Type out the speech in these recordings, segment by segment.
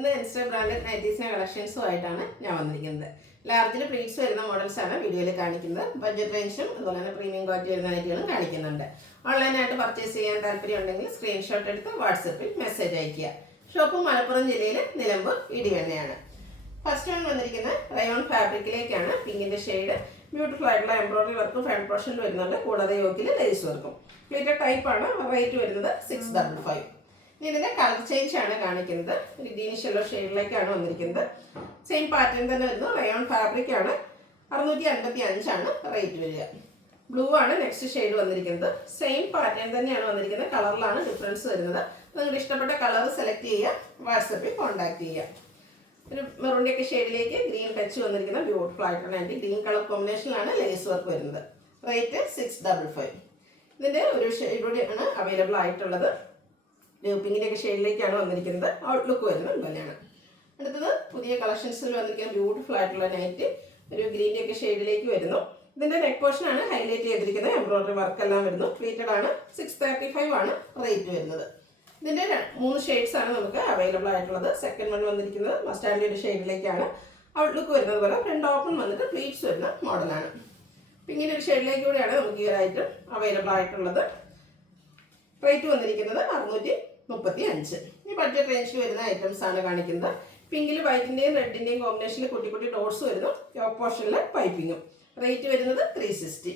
ഇന്ന് insta branded നൈറ്റീസിൻ്റെ കളക്ഷൻസുമായിട്ടാണ് ഞാൻ വന്നിരിക്കുന്നത്. ലാർജിൽ പ്ലീറ്റ്സ് വരുന്ന മോഡൽസാണ് വീഡിയോയിൽ കാണിക്കുന്നത്. ബഡ്ജറ്റ് റേഞ്ചും അതുപോലെ തന്നെ പ്രീമിയം ക്വാളിറ്റി വരുന്ന നൈറ്റികളും കാണിക്കുന്നുണ്ട്. ഓൺലൈനായിട്ട് പർച്ചേസ് ചെയ്യാൻ താല്പര്യം ഉണ്ടെങ്കിൽ സ്ക്രീൻഷോട്ട് എടുത്ത് വാട്സപ്പിൽ മെസ്സേജ് അയയ്ക്കുക. ഷോപ്പ് മലപ്പുറം ജില്ലയിൽ നിലമ്പൂർ ഇടിവണ്ണയാണ്. ഫസ്റ്റ് വൺ വന്നിരിക്കുന്നത് റയോൺ ഫാബ്രിക്കിലേക്കാണ്. പിങ്കിൻ്റെ ഷെയ്ഡ്, ബ്യൂട്ടിഫുൾ ആയിട്ടുള്ള എംബ്രോയിഡറി വർക്കും ഫ്രണ്ട് പോർഷനിൽ വരുന്നുണ്ട്. കൂടാതെ യോക്കിൽ ലേസ് വർക്കും. പ്ലീറ്റഡ് ടൈപ്പാണ്. റേറ്റ് വരുന്നത് 655. ഇതിന്റെ കളർ ചേഞ്ച് ആണ് കാണിക്കുന്നത്. ഒരു ഗ്രീനിഷ് യെല്ലോ ഷെയ്ഡിലേക്കാണ് വന്നിരിക്കുന്നത്. സെയിം പാറ്റേൺ തന്നെ വരുന്നു. റയോൺ ഫാബ്രിക് ആണ്. 655 ആണ് റേറ്റ് വരിക. ബ്ലൂ ആണ് നെക്സ്റ്റ് ഷെയ്ഡ് വന്നിരിക്കുന്നത്. സെയിം പാറ്റേൺ തന്നെയാണ് വന്നിരിക്കുന്നത്. കളറിലാണ് ഡിഫറൻസ് വരുന്നത്. നിങ്ങളുടെ ഇഷ്ടപ്പെട്ട കളർ സെലക്ട് ചെയ്യുക, വാട്സപ്പിൽ കോൺടാക്ട് ചെയ്യുക. ഒരു മെറൂണിൻ്റെ ഒക്കെ ഷെയ്ഡിലേക്ക് ഗ്രീൻ ടച്ച് വന്നിരിക്കുന്ന ബ്യൂട്ടിഫുൾ ആയിട്ടുള്ള ഗ്രീൻ കളർ കോമ്പിനേഷനിലാണ് ലേസ് വർക്ക് വരുന്നത്. റേറ്റ് 655. ഇതിൻ്റെ ഒരു ഷെയ്ഡ് കൂടിയാണ് അവൈലബിൾ ആയിട്ടുള്ളത്. പിങ്കിൻ്റെ ഒക്കെ ഷെയ്ഡിലേക്കാണ് വന്നിരിക്കുന്നത്. ഔട്ട്ലുക്ക് വരുന്നത് ഇതുപോലെയാണ്. അടുത്തത് പുതിയ കളക്ഷൻസിൽ വന്നിരിക്കുന്ന ബ്യൂട്ടിഫുൾ ആയിട്ടുള്ള നൈറ്റ് ഒരു ഗ്രീൻ്റെ ഒക്കെ ഷെയ്ഡിലേക്ക് വരുന്നു. ഇതിൻ്റെ നെക്ക് പോർഷനാണ് ഹൈലൈറ്റ് ചെയ്തിരിക്കുന്നത്. എംബ്രോയിഡറി വർക്കെല്ലാം വരുന്നു. പ്ലീറ്റഡ് ആണ്. 635 ആണ് റേറ്റ് വരുന്നത്. ഇതിൻ്റെ 3 ഷെയ്ഡ്സ് ആണ് നമുക്ക് അവൈലബിൾ ആയിട്ടുള്ളത്. സെക്കൻഡ് വൺ വന്നിരിക്കുന്നത് മസ്റ്റാൻഡ് ഒരു ഷെയ്ഡിലേക്കാണ്. ഔട്ട്ലുക്ക് വരുന്നത് പോലെ ഫ്രണ്ട് ഓപ്പൺ വന്നിട്ട് പ്ലീറ്റ്സ് വരുന്ന മോഡലാണ്. പിങ്കിൻ്റെ ഒരു ഷെയ്ഡിലേക്ക് കൂടിയാണ് നമുക്ക് ഈ ഒരു ഐറ്റം അവൈലബിൾ ആയിട്ടുള്ളത്. റേറ്റ് വന്നിരിക്കുന്നത് 635. ഈ ബഡ്ജറ്റ് റേഞ്ചിൽ വരുന്ന ഐറ്റംസ് ആണ് കാണിക്കുന്നത്. പിങ്കിൽ വൈറ്റിൻ്റെയും റെഡിൻ്റെയും കോമ്പിനേഷനിൽ കുട്ടി കുട്ടി ഡോട്ട്സ് വരുന്നു. യോക്ക് പോർഷനിൽ പൈപ്പിങ്ങും. റേറ്റ് വരുന്നത് 360.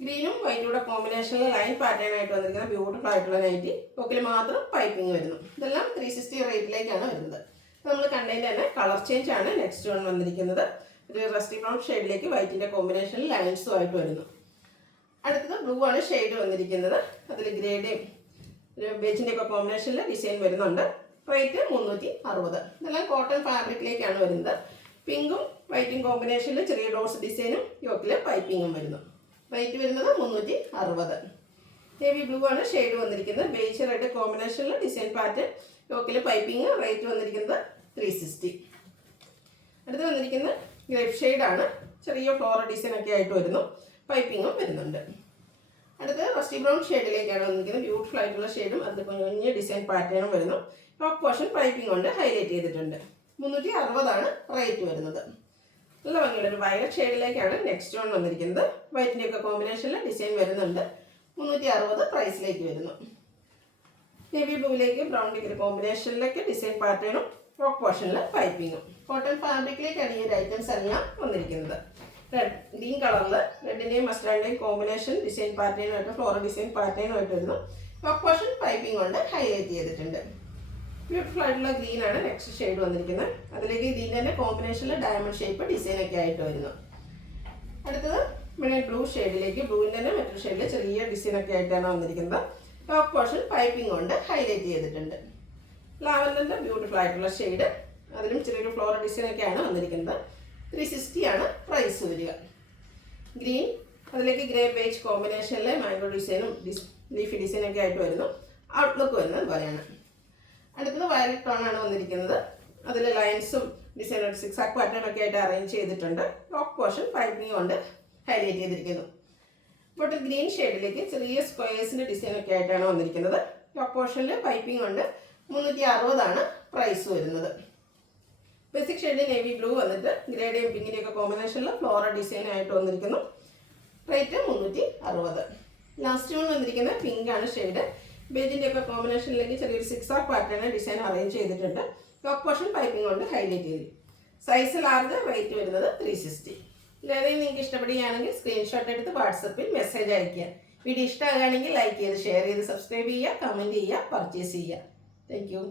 ഗ്രീനും വൈറ്റിലൂടെ കോമ്പിനേഷനിൽ ലൈൻ പാറ്റേൺ ആയിട്ട് വന്നിരിക്കുന്ന ബ്യൂട്ടിഫുൾ ആയിട്ടുള്ള നൈറ്റി. യോക്കിൽ മാത്രം പൈപ്പിംഗ് വരുന്നു. ഇതെല്ലാം 360 റേറ്റിലേക്കാണ് വരുന്നത്. നമ്മൾ കണ്ടതിൻ്റെ തന്നെ കളർ ചേഞ്ച് ആണ് നെക്സ്റ്റ് വൺ വന്നിരിക്കുന്നത്. ഒരു റസ്റ്റി ബ്രൗൺ ഷെയ്ഡിലേക്ക് വൈറ്റിൻ്റെ കോമ്പിനേഷനിൽ ലൈൻസും ആയിട്ട് വരുന്നു. അടുത്തത് ബ്ലൂ ആണ് ഷെയ്ഡ് വന്നിരിക്കുന്നത്. അതിൽ ഗ്രേഡേയും ഒരു ബേജിൻ്റെ ഒക്കെ കോമ്പിനേഷനിൽ ഡിസൈൻ വരുന്നുണ്ട്. റേറ്റ് 360. ഇതെല്ലാം കോട്ടൺ ഫാബ്രിക്കിലേക്കാണ് വരുന്നത്. പിങ്കും വൈറ്റും കോമ്പിനേഷനിൽ ചെറിയ ഡോട്ട്സ് ഡിസൈനും യോക്കിൽ പൈപ്പിങ്ങും വരുന്നു. റേറ്റ് വരുന്നത് 360. നേവി ബ്ലൂ ആണ് ഷെയ്ഡ് വന്നിരിക്കുന്നത്. ബേജ് റെഡ് കോമ്പിനേഷനിൽ ഡിസൈൻ പാറ്റേൺ, യോക്കിൽ പൈപ്പിങ്. റേറ്റ് വന്നിരിക്കുന്നത് 360. അടുത്ത് വന്നിരിക്കുന്നത് ഗ്രേപ്പ് ഷെയ്ഡാണ്. ചെറിയ ഫ്ലോറൽ ഡിസൈൻ ഒക്കെ ആയിട്ട് വരുന്നു. പൈപ്പിങ്ങും വരുന്നുണ്ട്. അടുത്ത് റസ്റ്റി ബ്രൗൺ ഷെയ്ഡിലേക്കാണ് വന്നിരിക്കുന്നത്. ബ്യൂട്ടിഫുൾ ആയിട്ടുള്ള ഷെയ്ഡും അത് കുഞ്ഞു ഡിസൈൻ പാറ്റേണും വരുന്നു. ടോപ്പ് പോർഷൻ പൈപ്പിംഗ് കൊണ്ട് ഹൈലൈറ്റ് ചെയ്തിട്ടുണ്ട്. 360 ആണ് റേറ്റ് വരുന്നത്. നല്ല ഭംഗിയുള്ള ഒരു വയലറ്റ് ഷെയ്ഡിലേക്കാണ് നെക്സ്റ്റ് വൺ വന്നിരിക്കുന്നത്. വൈറ്റിൻ്റെ ഒക്കെ കോമ്പിനേഷനിൽ ഡിസൈൻ വരുന്നുണ്ട്. 360 പ്രൈസിലേക്ക് വരുന്നു. നേവി ബ്ലൂവിലേക്ക് ബ്രൗണിൻ്റെ ഒരു കോമ്പിനേഷനിലേക്ക് ഡിസൈൻ പാറ്റേണും ടോപ്പ് പോർഷനിൽ പൈപ്പിങ്ങും. കോട്ടൺ ഫാബ്രിക്കിലേക്കാണ് ഈ ഒരു ഐറ്റംസ് എല്ലാം വന്നിരിക്കുന്നത്. റെഡ് ഗ്രീൻ കളറിൽ റെഡിൻ്റെയും മസ്റ്റാർഡിൻ്റെയും കോമ്പിനേഷൻ ഡിസൈൻ പാറ്റേണുമായിട്ട് ഫ്ലോറൽ ഡിസൈൻ പാറ്റേണുമായിട്ട് വരുന്നു. ടോപ്പ് പോർഷൻ പൈപ്പിംഗ് കൊണ്ട് ഹൈലൈറ്റ് ചെയ്തിട്ടുണ്ട്. ബ്യൂട്ടിഫുൾ ആയിട്ടുള്ള ഗ്രീൻ ആണ് നെക്സ്റ്റ് ഷെയ്ഡ് വന്നിരിക്കുന്നത്. അതിലേക്ക് ഗ്രീൻ തന്നെ കോമ്പിനേഷനിൽ ഡയമണ്ട് ഷേപ്പ് ഡിസൈൻ ഒക്കെ ആയിട്ട് വരുന്നു. അടുത്തത് മിഡിൽ ബ്ലൂ ഷെയ്ഡിലേക്ക് ബ്ലൂവിൻ്റെ തന്നെ മറ്റൊരു ഷെയ്ഡിൽ ചെറിയ ഡിസൈൻ ഒക്കെ ആയിട്ടാണ് വന്നിരിക്കുന്നത്. ടോപ്പ് പോർഷൻ പൈപ്പിംഗ് കൊണ്ട് ഹൈലൈറ്റ് ചെയ്തിട്ടുണ്ട്. ലാവൻഡറിൻ്റെ ബ്യൂട്ടിഫുൾ ആയിട്ടുള്ള ഷെയ്ഡ്, അതിലും ചെറിയൊരു ഫ്ലോറൽ ഡിസൈൻ ഒക്കെയാണ് വന്നിരിക്കുന്നത്. 360 ആണ് പ്രൈസ് വരിക. ഗ്രീൻ അതിലേക്ക് ഗ്രേ ബേജ് കോമ്പിനേഷനിലെ മാംഗോ ഡിസൈനും ലീഫി ഡിസൈനൊക്കെ ആയിട്ട് വരുന്നു. ഔട്ട്ലുക്ക് വരുന്നത് പോലെയാണ്. അടുത്തത് വയലറ്റ് ടോണാണ് വന്നിരിക്കുന്നത്. അതിൽ ലൈൻസും ഡിസൈൻ സിക്സാക്ക് പാറ്റേൺ ഒക്കെ ആയിട്ട് അറേഞ്ച് ചെയ്തിട്ടുണ്ട്. ടോപ്പ് പോർഷൻ പൈപ്പിംഗ് കൊണ്ട് ഹൈലൈറ്റ് ചെയ്തിരിക്കുന്നു. ബോട്ടിൽ ഗ്രീൻ ഷെയ്ഡിലേക്ക് ചെറിയ സ്ക്വയേഴ്സിൻ്റെ ഡിസൈനൊക്കെ ആയിട്ടാണ് വന്നിരിക്കുന്നത്. ടോപ്പ് പോർഷനിൽ പൈപ്പിംഗ് കൊണ്ട് 360 ആണ് പ്രൈസ് വരുന്നത്. ബേസിക് ഷെയ്ഡ് നേവി ബ്ലൂ വന്നിട്ട് ഗ്രേഡേയും പിങ്കിൻ്റെയും ഒക്കെ കോമ്പിനേഷനിൽ ഫ്ലോറൽ ഡിസൈൻ ആയിട്ട് വന്നിരിക്കുന്നു. റേറ്റ് 360. ലാസ്റ്റ് വൺ വന്നിരിക്കുന്നത് പിങ്ക് ആണ് ഷെയ്ഡ്. ബേജിൻ്റെ ഒക്കെ കോമ്പിനേഷനിലേക്ക് ചെറിയൊരു സിക്സാക്ക് പാറ്റേൺ ഡിസൈൻ അറേഞ്ച് ചെയ്തിട്ടുണ്ട്. ടോപ്പ് പോർഷൻ പൈപ്പിംഗ് കൊണ്ട് ഹൈലൈറ്റ് ചെയ്തു. Size large. റേറ്റ് വരുന്നത് 360. ഇതിലേതെങ്കിലും നിങ്ങൾക്ക് ഇഷ്ടപ്പെടുകയാണെങ്കിൽ സ്ക്രീൻഷോട്ട് എടുത്ത് വാട്സപ്പിൽ മെസ്സേജ് അയയ്ക്കുക. വീഡിയോ ഇഷ്ടമാകുകയാണെങ്കിൽ ലൈക്ക് ചെയ്ത് ഷെയർ ചെയ്ത് സബ്സ്ക്രൈബ് ചെയ്യുക, കമൻറ്റ് ചെയ്യുക, പർച്ചേസ് ചെയ്യുക. Thank you.